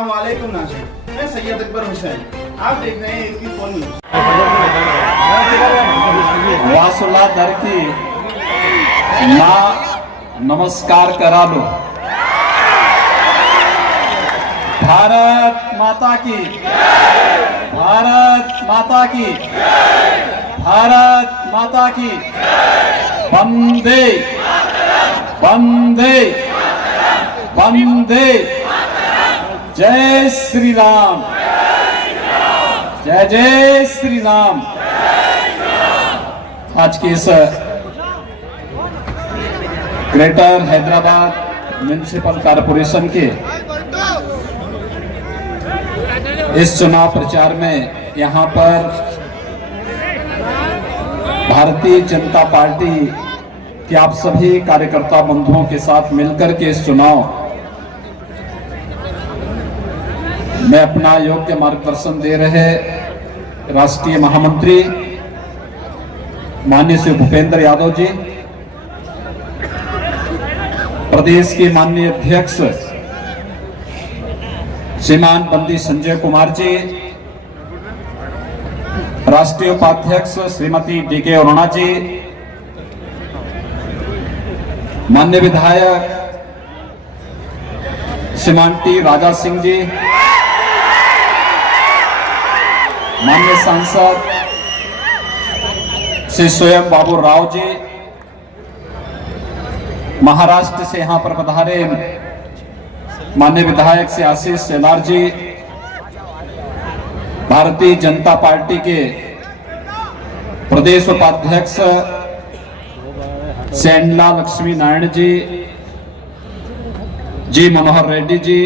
अस्सलामुअलैकुम नाज़रीन, मैं सैयद अकबर हुसैन, आप देख रहे हैं AP फोन न्यूज़। वासुला दर की ना नमस्कार करा लो। भारत माता की, भारत माता की, भारत माता की। वंदे वंदे वंदे। जय श्री राम, जय जय श्री राम। आज की इस ग्रेटर हैदराबाद म्युनिसिपल कॉरपोरेशन के इस चुनाव प्रचार में यहां पर भारतीय जनता पार्टी के आप सभी कार्यकर्ता बंधुओं के साथ मिलकर के इस चुनाव में अपना योग्य मार्गदर्शन दे रहे राष्ट्रीय महामंत्री माननीय श्री भूपेंद्र यादव जी, प्रदेश के माननीय अध्यक्ष श्रीमान बंदी संजय कुमार जी, राष्ट्रीय उपाध्यक्ष श्रीमती DK अरुणा जी, माननीय विधायक श्रीमान T राजा सिंह जी, माननीय सांसद श्री स्वयं बाबू राव जी, महाराष्ट्र से यहां पर पधारे माननीय विधायक श्री आशीष शेलार जी, भारतीय जनता पार्टी के प्रदेश उपाध्यक्ष सेंडला लक्ष्मी नारायण जी मनोहर रेड्डी जी,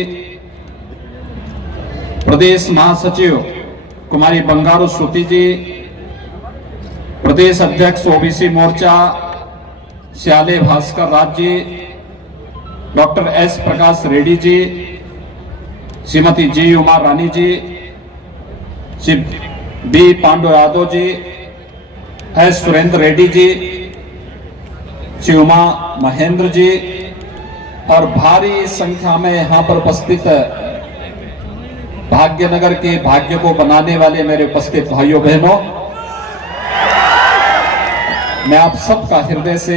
प्रदेश महासचिव कुमारी बंगारू श्रुति जी, प्रदेश अध्यक्ष OBC मोर्चा श्याले भास्कर राज जी, डॉक्टर S प्रकाश रेड्डी जी, श्रीमती G उमा रानी जी, श्री B पांडु यादव जी, S सुरेंद्र रेड्डी जी, श्री उमा महेंद्र जी और भारी संख्या में यहां पर उपस्थित भाग्यनगर के भाग्य को बनाने वाले मेरे उपस्थित भाइयों बहनों, मैं आप सबका हृदय से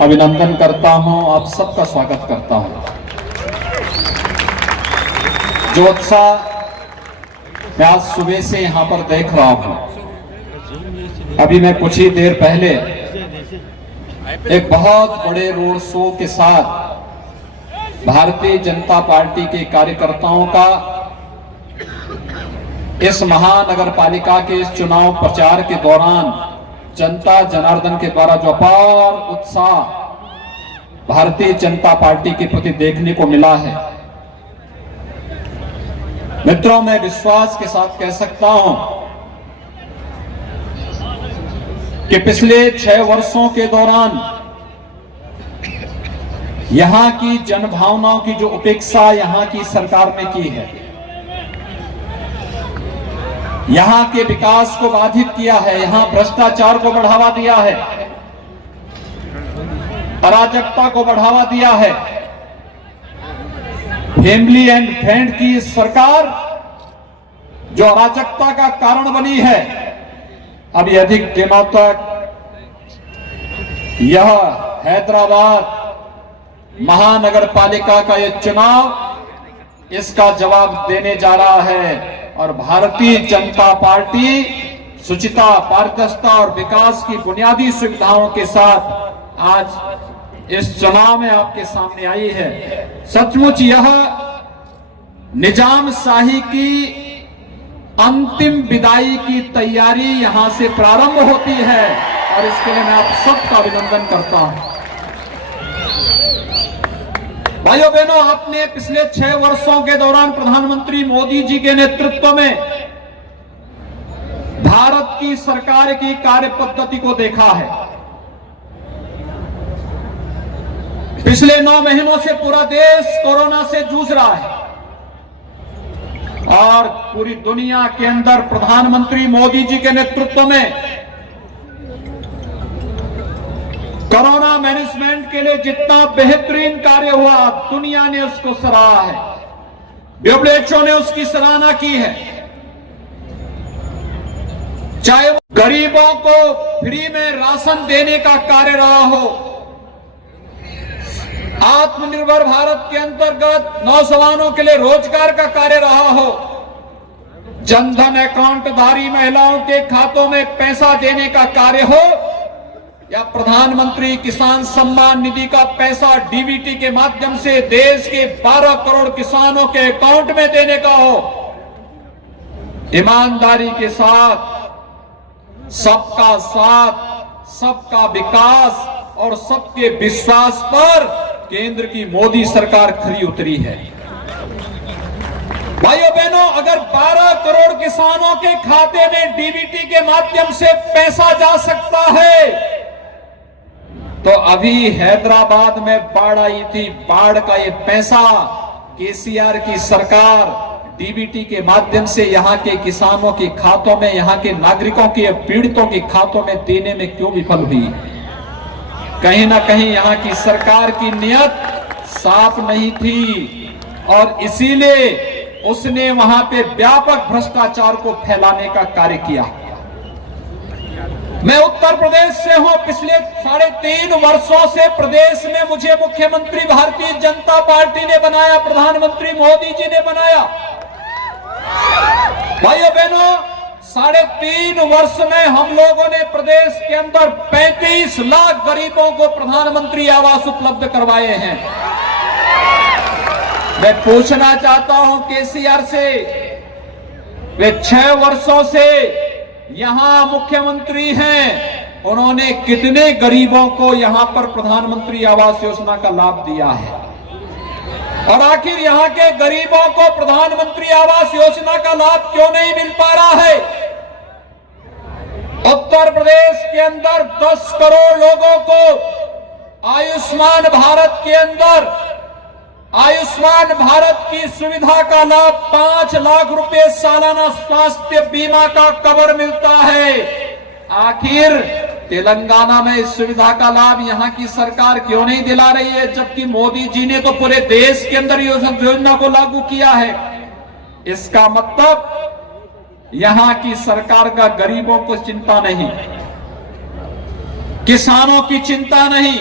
अभिनंदन करता हूं, आप सबका स्वागत करता हूं। जो उत्साह मैं आज सुबह से यहां पर देख रहा हूं, अभी मैं कुछ ही देर पहले एक बहुत बड़े रोड शो के साथ भारतीय जनता पार्टी के कार्यकर्ताओं का इस महानगर पालिका के इस चुनाव प्रचार के दौरान जनता जनार्दन के द्वारा जो अपार उत्साह भारतीय जनता पार्टी के प्रति देखने को मिला है, मित्रों मैं विश्वास के साथ कह सकता हूं कि पिछले 6 वर्षों के दौरान यहां की जनभावनाओं की जो उपेक्षा यहां की सरकार ने की है, यहां के विकास को बाधित किया है, यहां भ्रष्टाचार को बढ़ावा दिया है, अराजकता को बढ़ावा दिया है, फैमिली एंड फ्रेंड की सरकार जो अराजकता का कारण बनी है, अभी अधिक दिनों तक यह हैदराबाद महानगर पालिका का यह चुनाव इसका जवाब देने जा रहा है। और भारतीय जनता पार्टी शुचिता, पारदर्शिता और विकास की बुनियादी सुविधाओं के साथ आज इस चुनाव में आपके सामने आई है। सचमुच यह निजाम शाही की अंतिम विदाई की तैयारी यहां से प्रारंभ होती है और इसके लिए मैं आप सबका अभिनंदन करता हूं। भाइयों बहनों, आपने पिछले 6 वर्षों के दौरान प्रधानमंत्री मोदी जी के नेतृत्व में भारत की सरकार की कार्य पद्धति को देखा है। पिछले 9 महीनों से पूरा देश कोरोना से जूझ रहा है और पूरी दुनिया के अंदर प्रधानमंत्री मोदी जी के नेतृत्व में कोरोना मैनेजमेंट के लिए जितना बेहतरीन कार्य हुआ दुनिया ने उसको सराहा है। WHO ने उसकी सराहना की है। चाहे वो गरीबों को फ्री में राशन देने का कार्य रहा हो, आत्मनिर्भर भारत के अंतर्गत नौजवानों के लिए रोजगार का कार्य रहा हो, जनधन अकाउंटधारी महिलाओं के खातों में पैसा देने का कार्य हो, या प्रधानमंत्री किसान सम्मान निधि का पैसा डीबीटी के माध्यम से देश के 12 करोड़ किसानों के अकाउंट में देने का हो, ईमानदारी के साथ सबका साथ, सबका विकास और सबके विश्वास पर केंद्र की मोदी सरकार खरी उतरी है। भाइयों बहनों, अगर 12 करोड़ किसानों के खाते में डीबीटी के माध्यम से पैसा जा सकता है, तो अभी हैदराबाद में बाढ़ आई थी, बाढ़ का ये पैसा केसीआर की सरकार डीबीटी के माध्यम से यहां के किसानों के खातों में, यहां के नागरिकों के पीड़ितों के खातों में देने में क्यों विफल हुई? कहीं ना कहीं यहां की सरकार की नियत साफ नहीं थी और इसीलिए उसने वहां पे व्यापक भ्रष्टाचार को फैलाने का कार्य किया। मैं उत्तर प्रदेश से हूं। पिछले 3.5 वर्षों से प्रदेश में मुझे मुख्यमंत्री भारतीय जनता पार्टी ने बनाया, प्रधानमंत्री मोदी जी ने बनाया। भाइयों बहनों, 3.5 वर्ष में हम लोगों ने प्रदेश के अंदर 35 लाख गरीबों को प्रधानमंत्री आवास उपलब्ध करवाए हैं। मैं पूछना चाहता हूं केसीआर से, वे 6 वर्षों से यहां मुख्यमंत्री हैं, उन्होंने कितने गरीबों को यहां पर प्रधानमंत्री आवास योजना का लाभ दिया है? और आखिर यहां के गरीबों को प्रधानमंत्री आवास योजना का लाभ क्यों नहीं मिल पा रहा है? उत्तर प्रदेश के अंदर 10 करोड़ लोगों को आयुष्मान भारत के अंदर आयुष्मान भारत की सुविधा का लाभ 5 लाख रुपए सालाना स्वास्थ्य बीमा का कवर मिलता है। आखिर तेलंगाना में इस सुविधा का लाभ यहां की सरकार क्यों नहीं दिला रही है, जबकि मोदी जी ने तो पूरे देश के अंदर योजना को लागू किया है? इसका मतलब यहां की सरकार का गरीबों को चिंता नहीं, किसानों की चिंता नहीं,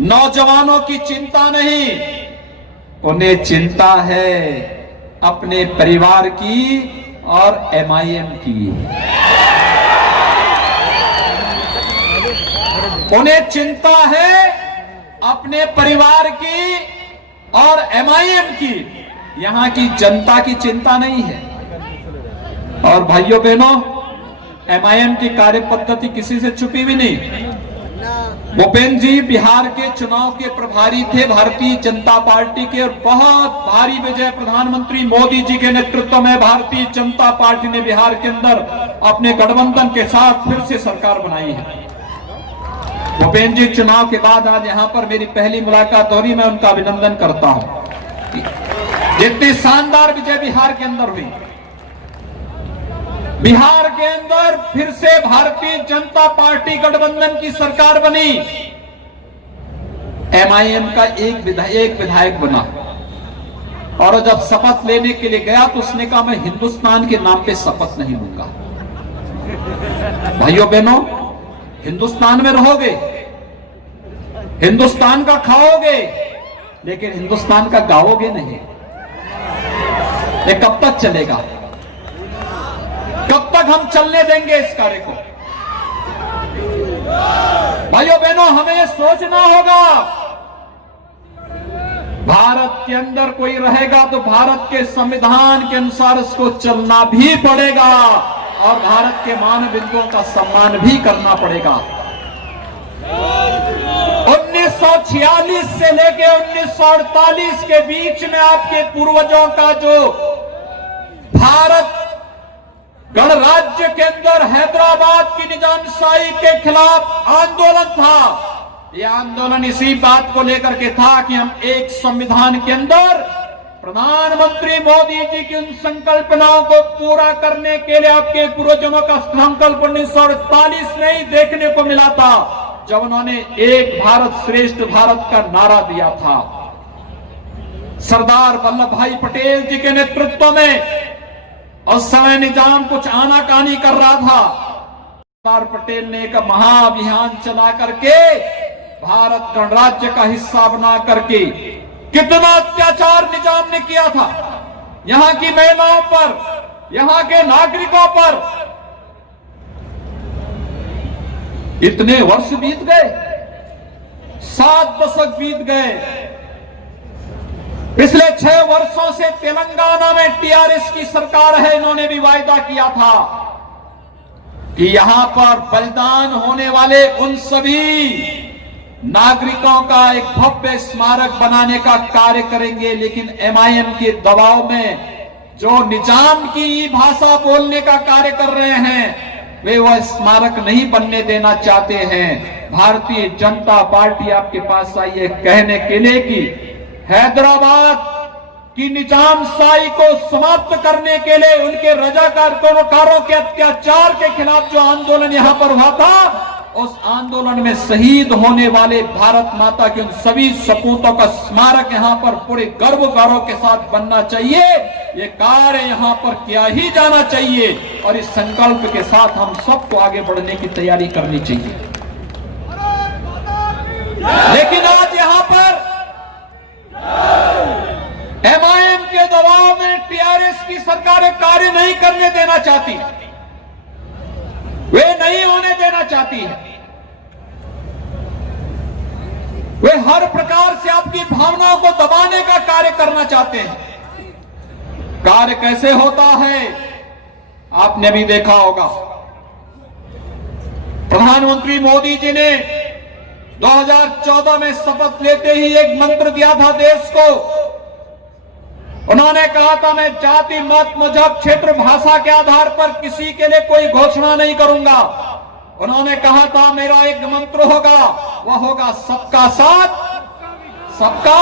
नौजवानों की चिंता नहीं, उन्हें चिंता है अपने परिवार की और एमआईएम की। उन्हें चिंता है अपने परिवार की और एमआईएम की, यहां की जनता की चिंता नहीं है। और भाइयों बहनों, एमआईएम की कार्य पद्धति किसी से छुपी भी नहीं। भूपेंद्र जी बिहार के चुनाव के प्रभारी थे भारतीय जनता पार्टी के, और बहुत भारी विजय प्रधानमंत्री मोदी जी के नेतृत्व में भारतीय जनता पार्टी ने बिहार के अंदर अपने गठबंधन के साथ फिर से सरकार बनाई है। भूपेंद्र जी चुनाव के बाद आज यहां पर मेरी पहली मुलाकात हो रही, मैं उनका अभिनंदन करता हूं। जितनी शानदार विजय बिहार के अंदर हुई, बिहार के अंदर फिर से भारतीय जनता पार्टी गठबंधन की सरकार बनी, एमआईएम का एक विधायक बना, और जब शपथ लेने के लिए गया तो उसने कहा मैं हिंदुस्तान के नाम पे शपथ नहीं लूंगा। भाइयों बहनों, हिंदुस्तान में रहोगे, हिंदुस्तान का खाओगे, लेकिन हिंदुस्तान का गाओगे नहीं। ये कब तक चलेगा? कब तक हम चलने देंगे इस कार्य को? भाइयों बहनों, हमें सोचना होगा। भारत के अंदर कोई रहेगा तो भारत के संविधान के अनुसार उसको चलना भी पड़ेगा और भारत के मानवाधिकारों का सम्मान भी करना पड़ेगा। 1946 से लेकर 1948 के बीच में आपके पूर्वजों का जो भारत गणराज्य के अंदर हैदराबाद की निजामशाही के खिलाफ आंदोलन था, यह आंदोलन इसी बात को लेकर के था कि हम एक संविधान के अंदर प्रधानमंत्री मोदी जी की उन संकल्पनाओं को पूरा करने के लिए आपके पूर्वजों का संकल्प 1948 में ही देखने को मिला था, जब उन्होंने एक भारत श्रेष्ठ भारत का नारा दिया था। सरदार वल्लभ भाई पटेल जी के नेतृत्व में उस समय निजाम कुछ आनाकानी कर रहा था। सरदार पटेल ने एक महाअभियान चला करके भारत गणराज्य का हिस्सा बना करके कितना अत्याचार निजाम ने किया था यहां की महिलाओं पर, यहां के नागरिकों पर। इतने वर्ष बीत गए, 7 दशक बीत गए। पिछले 6 वर्षों से तेलंगाना में टीआरएस की सरकार है। इन्होंने भी वायदा किया था कि यहां पर बलिदान होने वाले उन सभी नागरिकों का एक भव्य स्मारक बनाने का कार्य करेंगे, लेकिन एमआईएम के दबाव में जो निजाम की भाषा बोलने का कार्य कर रहे हैं वे वह स्मारक नहीं बनने देना चाहते हैं। भारतीय जनता पार्टी आपके पास आई है कहने के लिए कि हैदराबाद की निजामशाही को समाप्त करने के लिए उनके रजाकारों के अत्याचार के खिलाफ जो आंदोलन यहां पर हुआ था, उस आंदोलन में शहीद होने वाले भारत माता के उन सभी सपूतों का स्मारक यहां पर पूरे गर्व गौरव के साथ बनना चाहिए। ये कार्य यहां पर किया ही जाना चाहिए और इस संकल्प के साथ हम सबको आगे बढ़ने की तैयारी करनी चाहिए। लेकिन आज यहां पर एमआईएम के दबाव में टीआरएस की सरकार कार्य नहीं करने देना चाहती, वे नहीं होने देना चाहती है। वे हर प्रकार से आपकी भावनाओं को दबाने का कार्य करना चाहते हैं। कार्य कैसे होता है आपने भी देखा होगा। प्रधानमंत्री मोदी जी ने 2014 में शपथ लेते ही एक मंत्र दिया था देश को। उन्होंने कहा था मैं जाति, मत, मजहब, क्षेत्र, भाषा के आधार पर किसी के लिए कोई घोषणा नहीं करूंगा। उन्होंने कहा था मेरा एक मंत्र होगा, वह होगा सबका साथ, सबका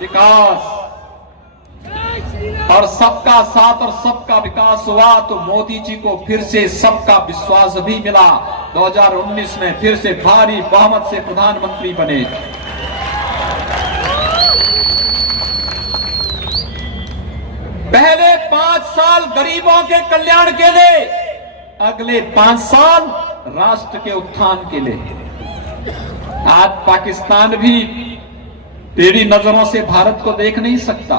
विकास। और सबका साथ और सबका विकास हुआ तो मोदी जी को फिर से सबका विश्वास भी मिला। 2019 में फिर से भारी बहुमत से प्रधानमंत्री बने। पहले 5 साल गरीबों के कल्याण के लिए, अगले 5 साल राष्ट्र के उत्थान के लिए। आज पाकिस्तान भी टेढ़ी नजरों से भारत को देख नहीं सकता।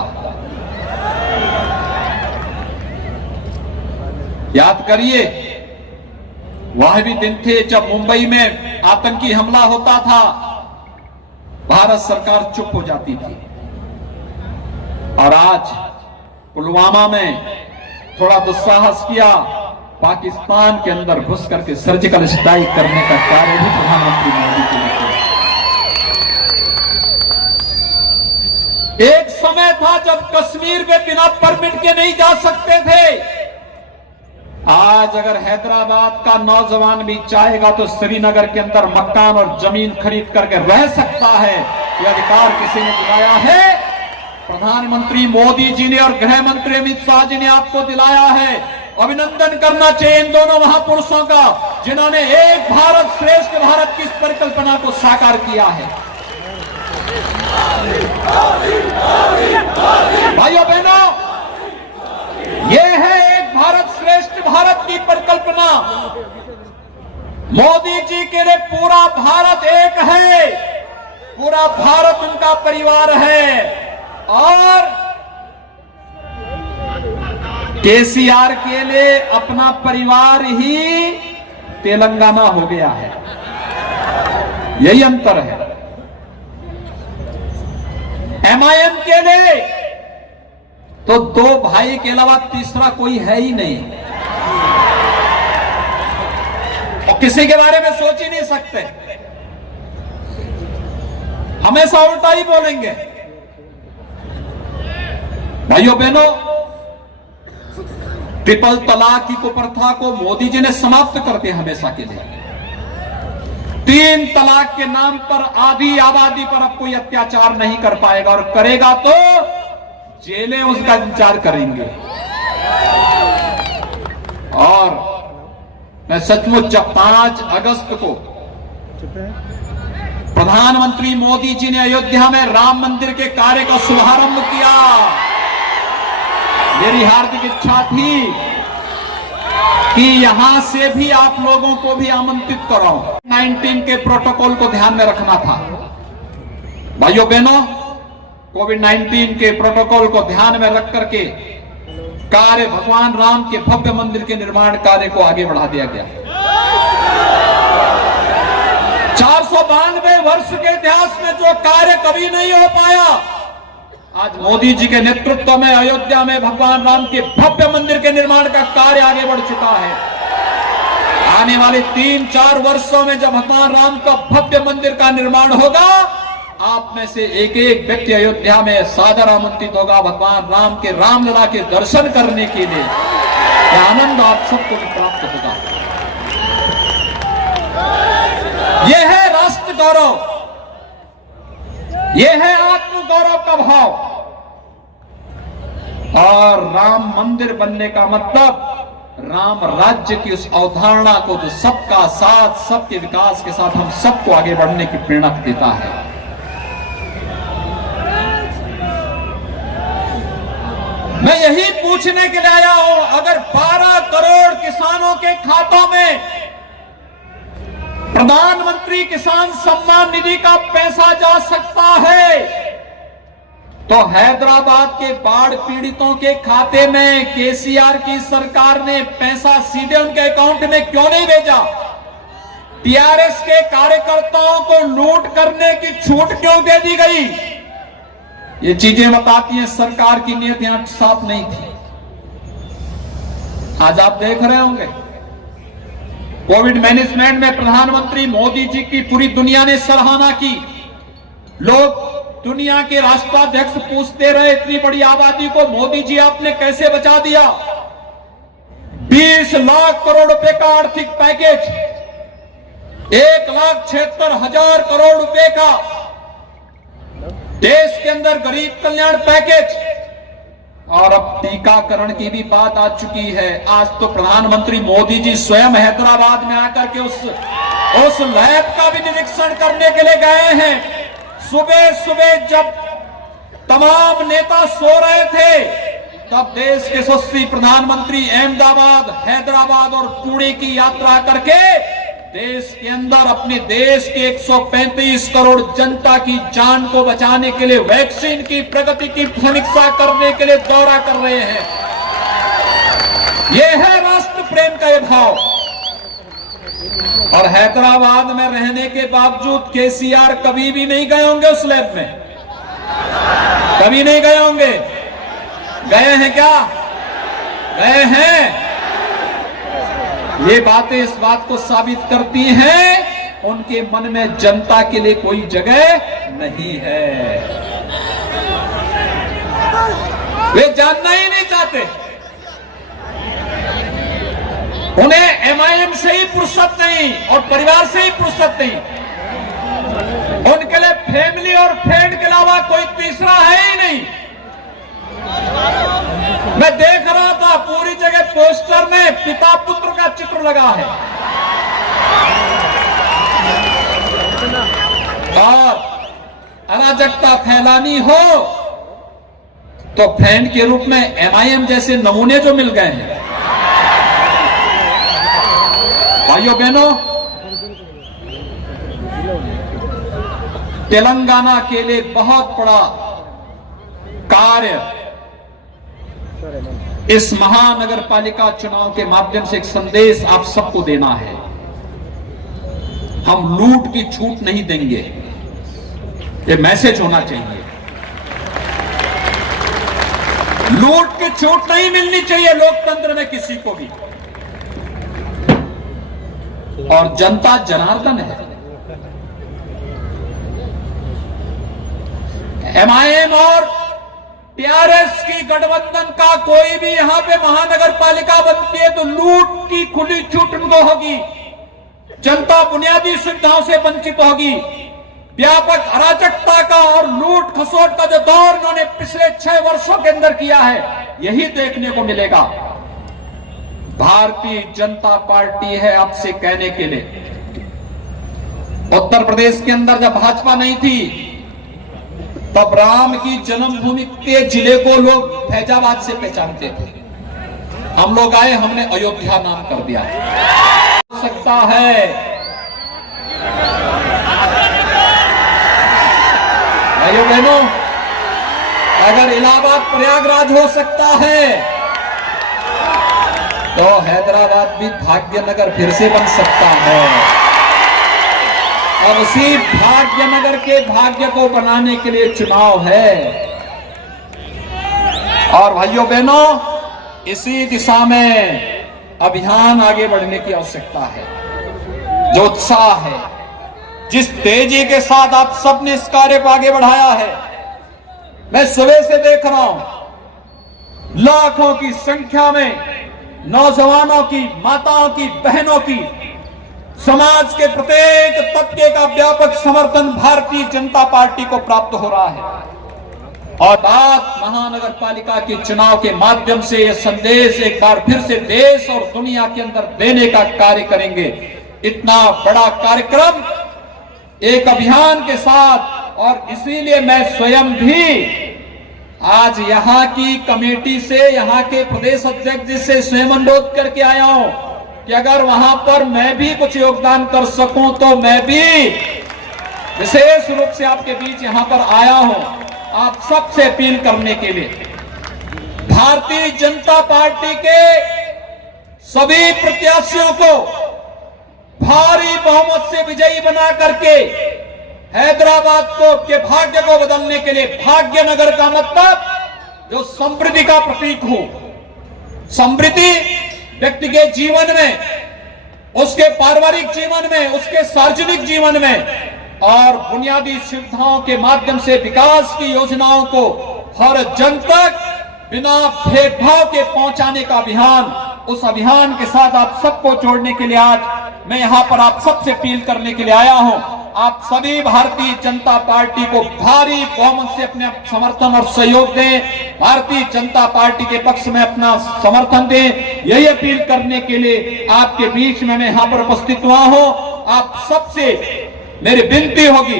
याद करिए वह भी दिन थे जब मुंबई में आतंकी हमला होता था, भारत सरकार चुप हो जाती थी। और आज पुलवामा में थोड़ा दुस्साहस किया, पाकिस्तान के अंदर घुस करके सर्जिकल स्ट्राइक करने का कार्य भी प्रधानमंत्री मोदी जी ने किया। एक समय था जब कश्मीर में बिना परमिट के नहीं जा सकते थे। आज अगर हैदराबाद का नौजवान भी चाहेगा तो श्रीनगर के अंदर मकान और जमीन खरीद करके रह सकता है। यह अधिकार किसी ने दिलाया है? प्रधानमंत्री मोदी जी ने और गृह मंत्री अमित शाह जी ने आपको दिलाया है। अभिनंदन करना चाहिए इन दोनों महापुरुषों का जिन्होंने एक भारत श्रेष्ठ भारत की इस परिकल्पना को साकार किया है। भाइयों बहनों, यह है एक भारत श्रेष्ठ भारत की परिकल्पना। मोदी जी के लिए पूरा भारत एक है, पूरा भारत उनका परिवार है। और केसीआर के लिए अपना परिवार ही तेलंगाना हो गया है। यही अंतर है। एमआईएम के लिए तो 2 भाई के अलावा तीसरा कोई है ही नहीं, और किसी के बारे में सोच ही नहीं सकते। हमेशा उल्टा ही बोलेंगे। भाइयों बहनों, ट्रिपल तलाक की कुप्रथा को मोदी जी ने समाप्त कर दिया हमेशा के लिए। 3 तलाक के नाम पर आधी आबादी पर अब कोई अत्याचार नहीं कर पाएगा, और करेगा तो जेलें उसका इंतजार करेंगे। और मैं सचमुच जब 5 अगस्त को प्रधानमंत्री मोदी जी ने अयोध्या में राम मंदिर के कार्य का शुभारंभ किया। मेरी हार्दिक इच्छा थी कि यहां से भी आप लोगों को भी आमंत्रित करो। 19 के प्रोटोकॉल को ध्यान में रखना था। भाइयों बहनों, कोविड-19 के प्रोटोकॉल को ध्यान में रख करके कार्य भगवान राम के भव्य मंदिर के निर्माण कार्य को आगे बढ़ा दिया गया। 492 वर्ष के इतिहास में जो कार्य कभी नहीं हो पाया, आज मोदी जी के नेतृत्व में अयोध्या में भगवान राम के भव्य मंदिर के निर्माण का कार्य आगे बढ़ चुका है। आने वाले 3-4 वर्षों में जब भगवान राम का भव्य मंदिर का निर्माण होगा, आप में से एक एक व्यक्ति अयोध्या में सादर आमंत्रित होगा भगवान राम के रामलला के दर्शन करने के लिए। यह आनंद आप सबको भी प्राप्त होगा। यह है राष्ट्र गौरव, यह है आत्म गौरव का भाव। और राम मंदिर बनने का मतलब राम राज्य की उस अवधारणा को जो सबका साथ, सबके विकास के साथ हम सबको आगे बढ़ने की प्रेरणा देता है। मैं यही पूछने के लिए आया हूं, अगर 12 करोड़ किसानों के खातों में प्रधानमंत्री किसान सम्मान निधि का पैसा जा सकता है, तो हैदराबाद के बाढ़ पीड़ितों के खाते में केसीआर की सरकार ने पैसा सीधे उनके अकाउंट में क्यों नहीं भेजा? टीआरएस के कार्यकर्ताओं को लूट करने की छूट क्यों दे दी गई? ये चीजें बताती हैं सरकार की नीयत यहां साफ नहीं थी। आज आप देख रहे होंगे कोविड मैनेजमेंट में प्रधानमंत्री मोदी जी की पूरी दुनिया ने सराहना की। लोग दुनिया के राष्ट्राध्यक्ष पूछते रहे, इतनी बड़ी आबादी को मोदी जी आपने कैसे बचा दिया? 20 लाख करोड़ रुपए का आर्थिक पैकेज, 1,76,000 करोड़ रुपए का देश के अंदर गरीब कल्याण पैकेज, और अब टीकाकरण की भी बात आ चुकी है। आज तो प्रधानमंत्री मोदी जी स्वयं हैदराबाद में आकर के उस लैब का भी निरीक्षण करने के लिए गए हैं। सुबह सुबह जब तमाम नेता सो रहे थे, तब देश के यशस्वी प्रधानमंत्री अहमदाबाद, हैदराबाद और पुणे की यात्रा करके देश के अंदर अपने देश के 135 करोड़ जनता की जान को बचाने के लिए वैक्सीन की प्रगति की समीक्षा करने के लिए दौरा कर रहे हैं। यह है राष्ट्र प्रेम का यह भाव। और हैदराबाद में रहने के बावजूद केसीआर कभी भी नहीं गए होंगे उस लैब में, कभी नहीं गए होंगे। गए हैं क्या? गए हैं। ये बातें इस बात को साबित करती हैं उनके मन में जनता के लिए कोई जगह नहीं है। वे जानना ही नहीं चाहते। उन्हें एमआईएम से ही फुर्सत नहीं और परिवार से ही फुर्सत नहीं। उनके लिए फैमिली और फ्रेंड के अलावा कोई तीसरा है ही नहीं। मैं देख रहा था पूरी जगह पोस्टर में पिता पुत्र का चित्र लगा है, और अराजकता फैलानी हो तो फ्रेंड के रूप में एमआईएम जैसे नमूने जो मिल गए हैं। भाइयों बहनों, तेलंगाना के लिए बहुत बड़ा कार्य इस महानगर पालिका चुनाव के माध्यम से एक संदेश आप सबको देना है। हम लूट की छूट नहीं देंगे, ये मैसेज होना चाहिए। लूट की छूट नहीं मिलनी चाहिए लोकतंत्र में किसी को भी। और जनता जनार्दन है। एमआईएम और टीआरएस की गठबंधन का कोई भी यहां पे महानगर पालिका बनती है तो लूट की खुली छूट उनको होगी। जनता बुनियादी सुविधाओं से वंचित होगी। व्यापक अराजकता का और लूट खसोट का जो दौर उन्होंने पिछले 6 वर्षों के अंदर किया है, यही देखने को मिलेगा। भारतीय जनता पार्टी है आपसे कहने के लिए, उत्तर प्रदेश के अंदर जब भाजपा नहीं थी तब राम की जन्मभूमि के जिले को लोग फैजाबाद से पहचानते थे। हम लोग आए, हमने अयोध्या नाम कर दिया। हो सकता है भाइयों बहनों, अगर इलाहाबाद प्रयागराज हो सकता है तो हैदराबाद भी भाग्यनगर फिर से बन सकता है। और उसी भाग्यनगर के भाग्य को बनाने के लिए चुनाव है। और भाइयों बहनों, इसी दिशा में अभियान आगे बढ़ने की आवश्यकता है। जो उत्साह है, जिस तेजी के साथ आप सबने इस कार्य को आगे बढ़ाया है, मैं सुबह से देख रहा हूं लाखों की संख्या में नौजवानों की, माताओं की, बहनों की, समाज के प्रत्येक तबके का व्यापक समर्थन भारतीय जनता पार्टी को प्राप्त हो रहा है। और बात महानगर पालिका के चुनाव के माध्यम से यह संदेश एक बार फिर से देश और दुनिया के अंदर देने का कार्य करेंगे। इतना बड़ा कार्यक्रम एक अभियान के साथ, और इसीलिए मैं स्वयं भी आज यहां की कमेटी से, यहां के प्रदेश अध्यक्ष जी से स्वयं अनुरोध करके आया हूं कि अगर वहां पर मैं भी कुछ योगदान कर सकूं तो मैं भी विशेष रूप से आपके बीच यहां पर आया हूं, आप सबसे अपील करने के लिए। भारतीय जनता पार्टी के सभी प्रत्याशियों को भारी बहुमत से विजयी बना करके हैदराबाद के भाग्य को बदलने के लिए, भाग्यनगर का मतलब जो समृद्धि का प्रतीक हो, समृद्धि व्यक्ति के जीवन में, उसके पारिवारिक जीवन में, उसके सार्वजनिक जीवन में, और बुनियादी सुविधाओं के माध्यम से विकास की योजनाओं को हर जन तक बिना भेदभाव के पहुंचाने का अभियान। उस अभियान के साथ आप सबको जोड़ने के लिए आज मैं यहां पर आप सबसे अपील करने के लिए आया हूं। आप सभी भारतीय जनता पार्टी को भारी बहुमत से अपने समर्थन और सहयोग दें, भारतीय जनता पार्टी के पक्ष में अपना समर्थन दें। यही अपील करने के लिए आपके बीच में मैं यहां पर उपस्थित हुआ हूं। आप सबसे मेरी विनती होगी,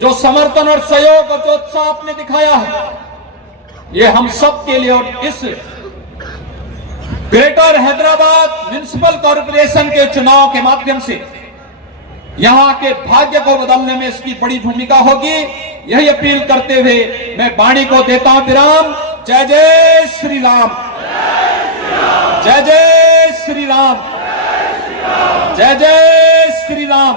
जो समर्थन और सहयोग और जो उत्साह आपने दिखाया है, ये हम सब के लिए और इस ग्रेटर हैदराबाद म्युनिसिपल कॉर्पोरेशन के चुनाव के माध्यम से यहां के भाग्य को बदलने में इसकी बड़ी भूमिका होगी। यही अपील करते हुए मैं वाणी को देता हूं विराम। जय जय श्री राम, जय जय श्री राम, जय जय श्री राम।